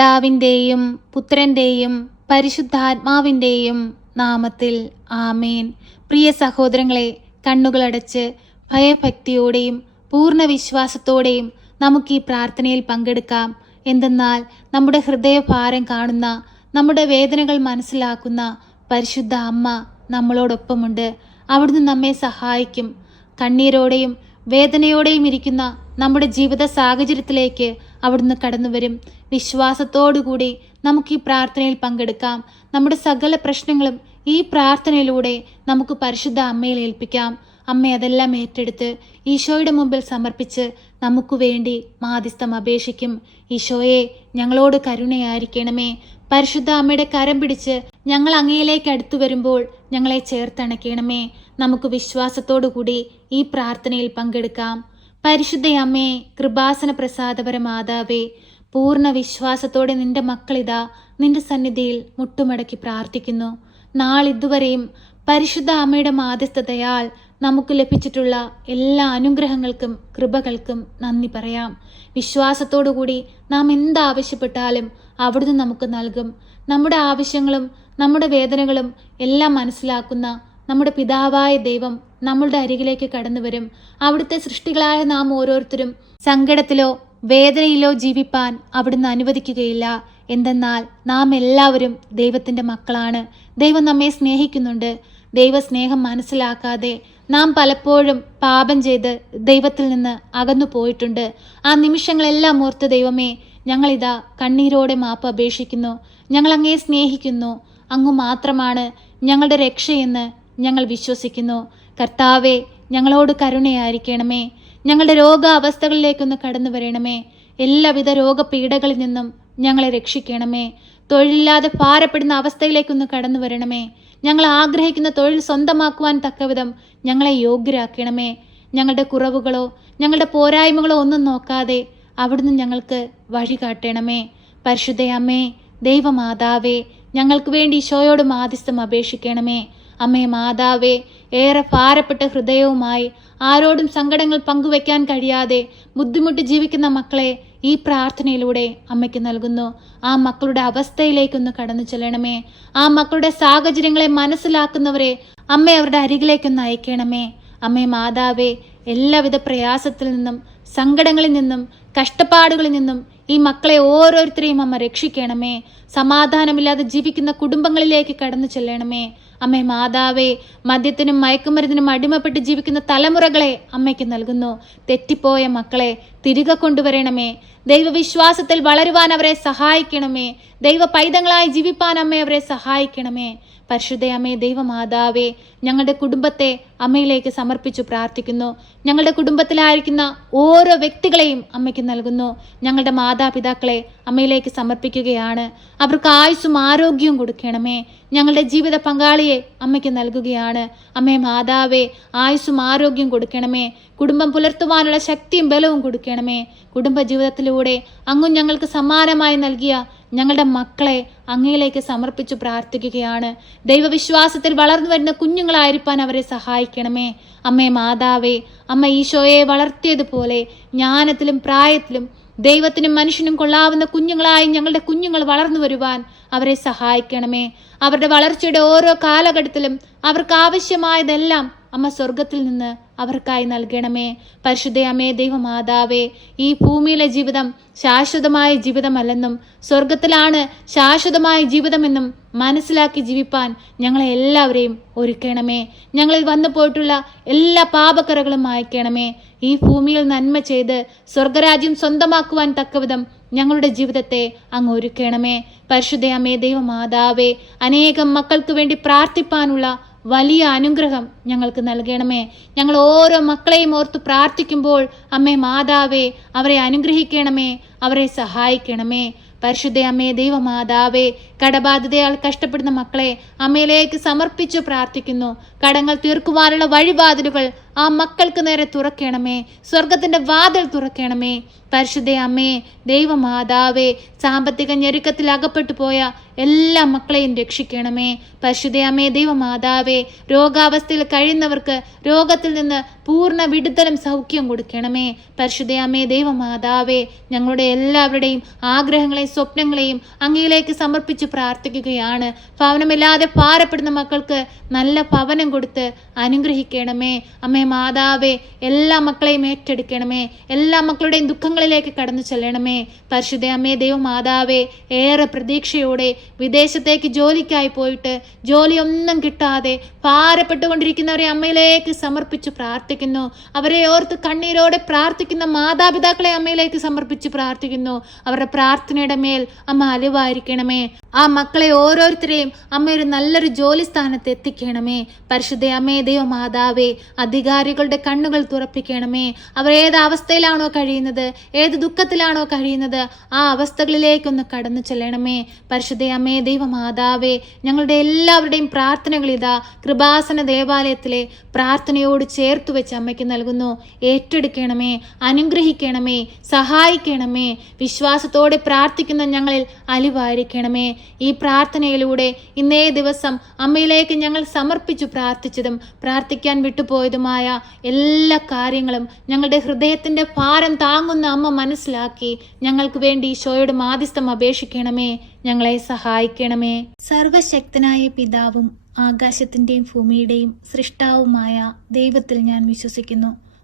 പിതാവിന്റെയും പുത്രന്റെയും പരിശുദ്ധാത്മാവിന്റെയും നാമത്തിൽ ആമേൻ. പ്രിയ സഹോദരങ്ങളെ കണ്ണുകളടച്ച് ഭയഭക്തിയോടെയും പൂർണ വിശ്വാസത്തോടെയും നമുക്ക് ഈ പ്രാർത്ഥനയിൽ പങ്കെടുക്കാം. എന്തെന്നാൽ നമ്മുടെ ഹൃദയഭാരം കാണുന്ന നമ്മുടെ വേദനകൾ മനസ്സിലാക്കുന്ന പരിശുദ്ധ അമ്മ നമ്മളോടൊപ്പമുണ്ട്. അവിടുന്ന് നമ്മെ സഹായിക്കും. കണ്ണീരോടെയും വേദനയോടെയും ഇരിക്കുന്ന നമ്മുടെ ജീവിത സാഹചര്യത്തിലേക്ക് അവിടുന്ന് കടന്നു വരും വിശ്വാസത്തോടുകൂടി നമുക്ക് ഈ പ്രാർത്ഥനയിൽ പങ്കെടുക്കാം. നമ്മുടെ സകല പ്രശ്നങ്ങളും ഈ പ്രാർത്ഥനയിലൂടെ നമുക്ക് പരിശുദ്ധ അമ്മയിൽ ഏൽപ്പിക്കാം. അമ്മ അതെല്ലാം ഏറ്റെടുത്ത് ഈശോയുടെ മുമ്പിൽ സമർപ്പിച്ച് നമുക്ക് വേണ്ടി മാധ്യസ്ഥം അപേക്ഷിക്കും. ഈശോയെ ഞങ്ങളോട് കരുണയായിരിക്കണമേ. പരിശുദ്ധ അമ്മയുടെ കരം പിടിച്ച് ഞങ്ങൾ അങ്ങയിലേക്ക് അടുത്തു വരുമ്പോൾ ഞങ്ങളെ ചേർത്തണയ്ക്കണമേ നമുക്ക് വിശ്വാസത്തോടു കൂടി ഈ പ്രാർത്ഥനയിൽ പങ്കെടുക്കാം. പരിശുദ്ധ അമ്മേ കൃപാസന പ്രസാദപര മാതാവേ പൂർണ വിശ്വാസത്തോടെ നിന്റെ മക്കളിതാ നിന്റെ സന്നിധിയിൽ മുട്ടുമടക്കി പ്രാർത്ഥിക്കുന്നു. നാളിതുവരെയും പരിശുദ്ധ അമ്മയുടെ മാധ്യസ്ഥതയാൽ നമുക്ക് ലഭിച്ചിട്ടുള്ള എല്ലാ അനുഗ്രഹങ്ങൾക്കും കൃപകൾക്കും നന്ദി പറയാം. വിശ്വാസത്തോടുകൂടി നാം എന്താവശ്യപ്പെട്ടാലും അവിടുന്ന് നമുക്ക് നൽകും. നമ്മുടെ ആവശ്യങ്ങളും നമ്മുടെ വേദനകളും എല്ലാം മനസ്സിലാക്കുന്ന നമ്മുടെ പിതാവായ ദൈവം നമ്മളുടെ അരികിലേക്ക് കടന്നു വരും. അവിടുത്തെ സൃഷ്ടികളായ നാം ഓരോരുത്തരും സങ്കടത്തിലോ വേദനയിലോ ജീവിപ്പാൻ അവിടുന്ന് അനുവദിക്കുകയില്ല. എന്തെന്നാൽ നാം എല്ലാവരും ദൈവത്തിന്റെ മക്കളാണ്. ദൈവം നമ്മെ സ്നേഹിക്കുന്നുണ്ട്. ദൈവസ്നേഹം മനസ്സിലാക്കാതെ നാം പലപ്പോഴും പാപം ചെയ്ത് ദൈവത്തിൽ നിന്ന് അകന്നു പോയിട്ടുണ്ട്. ആ നിമിഷങ്ങളെല്ലാം ഓർത്ത് ദൈവമേ ഞങ്ങളിതാ കണ്ണീരോടെ മാപ്പ് അപേക്ഷിക്കുന്നു. ഞങ്ങൾ അങ്ങയെ സ്നേഹിക്കുന്നു. അങ്ങ് മാത്രമാണ് ഞങ്ങളുടെ രക്ഷയെന്ന് ഞങ്ങൾ വിശ്വസിക്കുന്നു. കർത്താവെ ഞങ്ങളോട് കരുണയായിരിക്കണമേ. ഞങ്ങളുടെ രോഗാവസ്ഥകളിലേക്കൊന്ന് കടന്നു വരണമേ. എല്ലാവിധ രോഗപീഠകളിൽ നിന്നും ഞങ്ങളെ രക്ഷിക്കണമേ. തൊഴിലില്ലാതെ ഭാരപ്പെടുന്ന അവസ്ഥയിലേക്കൊന്ന് കടന്നു വരണമേ. ഞങ്ങൾ ആഗ്രഹിക്കുന്ന തൊഴിൽ സ്വന്തമാക്കുവാൻ തക്കവിധം ഞങ്ങളെ യോഗ്യരാക്കണമേ. ഞങ്ങളുടെ കുറവുകളോ ഞങ്ങളുടെ പോരായ്മകളോ ഒന്നും നോക്കാതെ അവിടുന്ന് ഞങ്ങൾക്ക് വഴി കാട്ടണമേ. പരിശുദ്ധയമ്മേ ദൈവമാതാവേ ഞങ്ങൾക്ക് വേണ്ടി ഈശോയോട് മാധ്യസ്ഥം അപേക്ഷിക്കണമേ. അമ്മേ മാതാവേ ഏറെ ഭാരപ്പെട്ട ഹൃദയവുമായി ആരോടും സങ്കടങ്ങൾ പങ്കുവെക്കാൻ കഴിയാതെ ബുദ്ധിമുട്ടി ജീവിക്കുന്ന മക്കളെ ഈ പ്രാർത്ഥനയിലൂടെ അമ്മയ്ക്ക് നൽകുന്നു. ആ മക്കളുടെ അവസ്ഥയിലേക്കൊന്ന് കടന്നു ചെല്ലണമേ. ആ മക്കളുടെ സാഹചര്യങ്ങളെ മനസ്സിലാക്കുന്നവരെ അമ്മ അവരുടെ അരികിലേക്കൊന്ന് അയക്കണമേ. അമ്മേ മാതാവേ എല്ലാവിധ പ്രയാസത്തിൽ നിന്നും സങ്കടങ്ങളിൽ നിന്നും കഷ്ടപ്പാടുകളിൽ നിന്നും ഈ മക്കളെ ഓരോരുത്തരെയും അമ്മ രക്ഷിക്കണമേ. സമാധാനമില്ലാതെ ജീവിക്കുന്ന കുടുംബങ്ങളിലേക്ക് കടന്നു ചെല്ലണമേ. അമ്മേ മാതാവേ മദ്യത്തിനും മയക്കുമരുന്നിനും അടിമപ്പെട്ട് ജീവിക്കുന്ന തലമുറകളെ അമ്മയ്ക്ക് നൽകുന്നു. തെറ്റിപ്പോയ മക്കളെ തിരികെ കൊണ്ടുവരണമേ. ദൈവവിശ്വാസത്തിൽ വളരുവാൻ അവരെ സഹായിക്കണമേ. ദൈവ പൈതങ്ങളായി ജീവിപ്പാൻ അമ്മ അവരെ സഹായിക്കണമേ. പരിശുദ്ധ അമ്മേ ദൈവമാതാവേ ഞങ്ങളുടെ കുടുംബത്തെ അമ്മയിലേക്ക് സമർപ്പിച്ചു പ്രാർത്ഥിക്കുന്നു. ഞങ്ങളുടെ കുടുംബത്തിലായിരിക്കുന്ന ഓരോ വ്യക്തികളെയും അമ്മയ്ക്ക് നൽകുന്നു. ഞങ്ങളുടെ മാതാപിതാക്കളെ അമ്മയിലേക്ക് സമർപ്പിക്കുകയാണ്. അവർക്ക് ആയുസ്സും ആരോഗ്യവും കൊടുക്കണമേ. ഞങ്ങളുടെ ജീവിത പങ്കാളിയെ അമ്മയ്ക്ക് നൽകുകയാണ്. അമ്മേ മാതാവേ ആയുസ്സും ആരോഗ്യം കൊടുക്കണമേ. കുടുംബം പുലർത്തുവാനുള്ള ശക്തിയും ബലവും കൊടുക്കണമേ. കുടുംബ ജീവിതത്തിലൂടെ അങ്ങും ഞങ്ങൾക്ക് സമ്മാനമായി നൽകിയ ഞങ്ങളുടെ മക്കളെ അങ്ങയിലേക്ക് സമർപ്പിച്ചു പ്രാർത്ഥിക്കുകയാണ്. ദൈവവിശ്വാസത്തിൽ വളർന്നു വരുന്ന കുഞ്ഞുങ്ങളായിരിക്കാൻ അവരെ സഹായിക്കണമേ. അമ്മേ മാതാവേ അമ്മ ഈശോയെ വളർത്തിയതുപോലെ ജ്ഞാനത്തിലും പ്രായത്തിലും ദൈവത്തിനും മനുഷ്യനും കൊള്ളാവുന്ന കുഞ്ഞുങ്ങളായി ഞങ്ങളുടെ കുഞ്ഞുങ്ങൾ വളർന്നു വരുവാൻ അവരെ സഹായിക്കണമേ. അവരുടെ വളർച്ചയുടെ ഓരോ കാലഘട്ടത്തിലും അവർക്ക് ആവശ്യമായതെല്ലാം അമ്മ സ്വർഗത്തിൽ നിന്ന് അവർക്കായി നൽകണമേ. പരിശുദ്ധയമേ ദൈവമാതാവേ ഈ ഭൂമിയിലെ ജീവിതം ശാശ്വതമായ ജീവിതമല്ലെന്നും സ്വർഗത്തിലാണ് ശാശ്വതമായ ജീവിതമെന്നും മനസ്സിലാക്കി ജീവിപ്പാൻ ഞങ്ങളെ എല്ലാവരെയും ഒരുക്കണമേ. ഞങ്ങളിൽ വന്നു പോയിട്ടുള്ള എല്ലാ പാപക്കറകളും മായ്ക്കണമേ. ഈ ഭൂമിയിൽ നന്മ ചെയ്ത് സ്വർഗരാജ്യം സ്വന്തമാക്കുവാൻ തക്കവിധം ഞങ്ങളുടെ ജീവിതത്തെ അങ്ങ് ഒരുക്കണമേ. പരിശുദ്ധ അമ്മേ ദൈവമാതാവേ അനേകം മക്കൾക്ക് വേണ്ടി പ്രാർത്ഥിപ്പാനുള്ള വലിയ അനുഗ്രഹം ഞങ്ങൾക്ക് നൽകണമേ. ഞങ്ങൾ ഓരോ മക്കളെയും ഓർത്ത് പ്രാർത്ഥിക്കുമ്പോൾ അമ്മേ മാതാവേ അവരെ അനുഗ്രഹിക്കണമേ അവരെ സഹായിക്കണമേ. പരിശുദ്ധ അമ്മേ ദൈവമാതാവേ കടബാധിതയാൽ കഷ്ടപ്പെടുന്ന മക്കളെ അമ്മയിലേക്ക് സമർപ്പിച്ചു പ്രാർത്ഥിക്കുന്നു. കടങ്ങൾ തീർക്കുവാനുള്ള വഴിവാതിലുകൾ ആ മക്കൾക്ക് നേരെ തുറക്കണമേ. സ്വർഗത്തിന്റെ വാതിൽ തുറക്കണമേ. പരിശുദ്ധ അമ്മേ ദൈവമാതാവേ സാമ്പത്തിക ഞെരുക്കത്തിൽ അകപ്പെട്ടു പോയ എല്ലാ മക്കളെയും രക്ഷിക്കണമേ. പരിശുദ്ധ അമ്മേ ദൈവമാതാവേ രോഗാവസ്ഥയിൽ കഴിയുന്നവർക്ക് രോഗത്തിൽ നിന്ന് പൂർണ വിടുതലും സൗഖ്യം കൊടുക്കണമേ. പരിശുദ്ധ അമ്മേ ദൈവമാതാവേ ഞങ്ങളുടെ എല്ലാവരുടെയും ആഗ്രഹങ്ങളെയും സ്വപ്നങ്ങളെയും അങ്ങയിലേക്ക് സമർപ്പിച്ച് പ്രാർത്ഥിക്കുകയാണ്. ഭവനമില്ലാതെ പാരപ്പെടുന്ന മക്കൾക്ക് നല്ല ഭവനം കൊടുത്ത് അനുഗ്രഹിക്കണമേ. അമ്മേ മാതാവേ എല്ലാ മക്കളെയും ഏറ്റെടുക്കണമേ. എല്ലാ മക്കളുടെയും ദുഃഖങ്ങളിലേക്ക് കടന്നു ചെല്ലണമേ. പരിശുദ്ധ അമ്മേ ദൈവ ദൈവമാതാവേ ഏറെ പ്രതീക്ഷയോടെ വിദേശത്തേക്ക് ജോലിക്കായി പോയിട്ട് ജോലിയൊന്നും കിട്ടാതെ ഭാരപ്പെട്ടുകൊണ്ടിരിക്കുന്നവരെ അമ്മയിലേക്ക് സമർപ്പിച്ച് പ്രാർത്ഥിക്കുന്നു. അവരെ ഓർത്ത് കണ്ണീരോടെ പ്രാർത്ഥിക്കുന്ന മാതാപിതാക്കളെ അമ്മയിലേക്ക് സമർപ്പിച്ച് പ്രാർത്ഥിക്കുന്നു. അവരുടെ പ്രാർത്ഥനയുടെ മേൽ അമ്മ അലിവായിരിക്കണമേ. ആ മക്കളെ ഓരോരുത്തരെയും അമ്മ ഒരു നല്ലൊരു ജോലി സ്ഥാനത്ത് എത്തിക്കണമേ. പരിശുദ്ധ അമ്മേതയോ ദൈവമാതാവേ അധികാരികളുടെ കണ്ണുകൾ തുറപ്പിക്കണമേ. അവർ ഏത് അവസ്ഥയിലാണോ കഴിയുന്നത് ഏത് ദുഃഖത്തിലാണോ കഴിയുന്നത് ആ അവസ്ഥകളിലേക്കൊന്ന് കടന്നു ചെല്ലണമേ. പരിശുദ്ധ അമ്മേ ദൈവമാതാവേ ഞങ്ങളുടെ എല്ലാവരുടെയും പ്രാർത്ഥനകൾ ഇതാ കൃപാസന ദേവാലയത്തിലെ പ്രാർത്ഥനയോട് ചേർത്ത് വെച്ച് അമ്മയ്ക്ക് നൽകുന്നു. ഏറ്റെടുക്കണമേ അനുഗ്രഹിക്കണമേ സഹായിക്കണമേ വിശ്വാസത്തോടെ പ്രാർത്ഥിക്കുന്ന ഞങ്ങളിൽ അലിവായിരിക്കണമേ. ഈ പ്രാർത്ഥനയിലൂടെ ഇന്നേ ദിവസം അമ്മയിലേക്ക് ഞങ്ങൾ സമർപ്പിച്ചു പ്രാർത്ഥിച്ചതും പ്രാർത്ഥിക്കാൻ വിട്ടുപോയതുമായ എല്ലാ കാര്യങ്ങളും ഞങ്ങളുടെ ഹൃദയത്തിന്റെ ഭാരം താങ്ങുന്ന അമ്മ മനസ്സിലാക്കി ഞങ്ങൾക്ക് വേണ്ടി ഈശോയുടെ മാധ്യസ്ഥം അപേക്ഷിക്കണമേ. ഞങ്ങളെ സഹായിക്കണമേ. സർവശക്തനായ പിതാവും ആകാശത്തിന്റെയും ഭൂമിയുടെയും സൃഷ്ടാവുമായ ദൈവത്തിൽ ഞാൻ വിശ്വസിക്കുന്നു.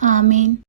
ആമേൻ